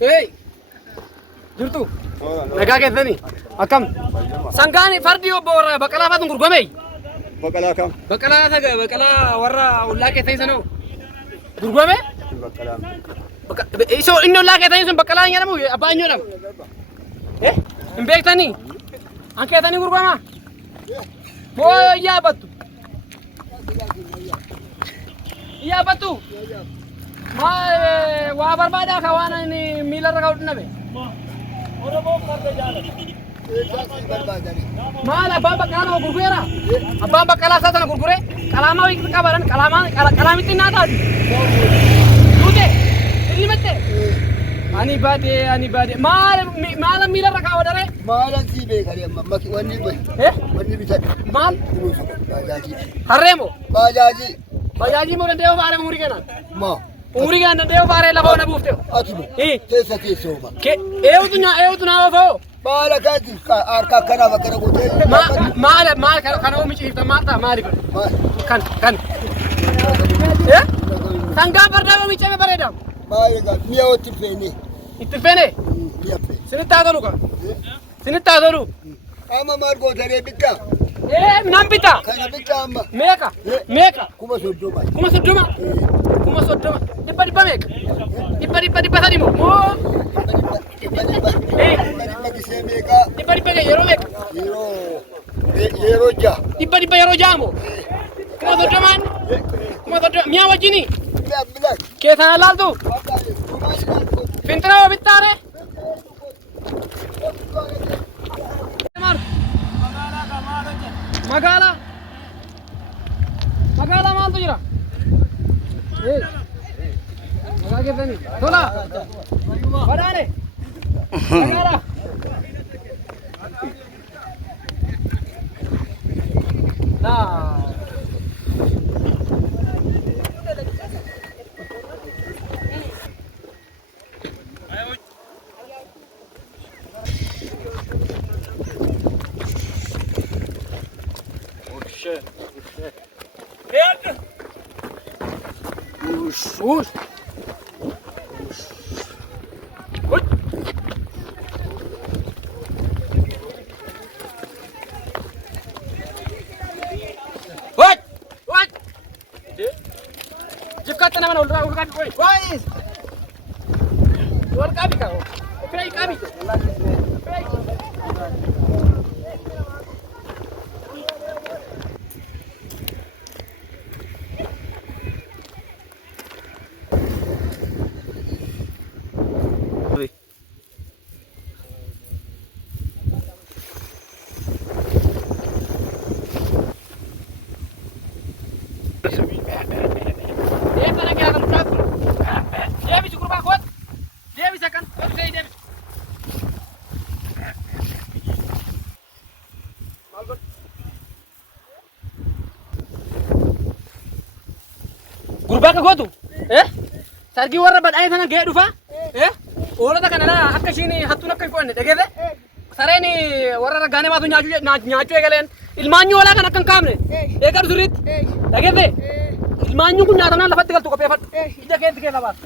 Hey, jirtu. Nagaa keessanii akkam sangaan fardi obbo Baqqalaa faatu gurgurame. Baqqalaa kam? Baqqalaa warra ollaa keessanii sanoo gurgurame. Baqqalaa. Iso inni ollaa keessanii sun Baqqalaa jedhamu abbaan jedhamu. Hin beektanii? An keessanii gurgurama. Moo yaabattu? Yaabattu? Waa barbaadaa ka waan inni miilarra ka'u dhinnabe. Maal abbaan Baqqalaa gurgureera? Abbaan Baqqalaa isaa sana gurguree qalaamaa wayii qabaadhaan qalaamitti naa taatu. Duute inni mette. Ani baadee maala miilarra kaa'u daree? Maalan sii beekanii amma maki wanni bitadhe. Maal? Baajaajii. Harree moo? Baajaajii. Bajaajii moo danda'ee faaree umurii kanaan? Maa. Umurii kanaan danda'ee faaree lafa ona buufte. Ati moo? Teessooma. Eewutu naa oofoo? Maala kaati harka akkanaaf akkana gootee. Maal kana oomishifta maal ta'a maali kun? Kan. Sangaan fardaa oomishame bareedamu. Maali gaa mi'a itti feene. Itti feene? Mi'a feene. Sinitti haa tolu ka? Sinitti haa tolu? Amma maal gootee bittaa? Nan bitaa? Kana bittaa amma. Meeqa? 30,000. 30,000? 30,000. Dhibba meeqa? Dhibba sadi moo? Dhibba gisee meeqaa? Dhibba yeroo meeqa? Yeroo ja'a. Dhibba yeroo ja'a moo? 30,000? 30,000 mi'a wajjini? Keessan laaltu? Fintinaa bittaare? Magaalaa maaltu jira? Magaalaa keessanii tola badhaadhe magaalaa Ush. What? Jifkat na naman ulka. Wais. Ulka bi ka. Pray kami. Gurbaa ka gootu? Sargii warra badhaa'ee sana ga'ee dhufa? Hoolota kana akka ishiin hattuun akka hin qo'anne dhageesse? Sareen warra raggaanee baatu nyaachuu eegaleen ilmaanyi hoolaa kan akka hin kaafne eegalu sirriitti dhageesse? Ilmaanyi kun nyaatamnaan lafatti galtu qopheeffadhu. Ija keetti keessa baatu.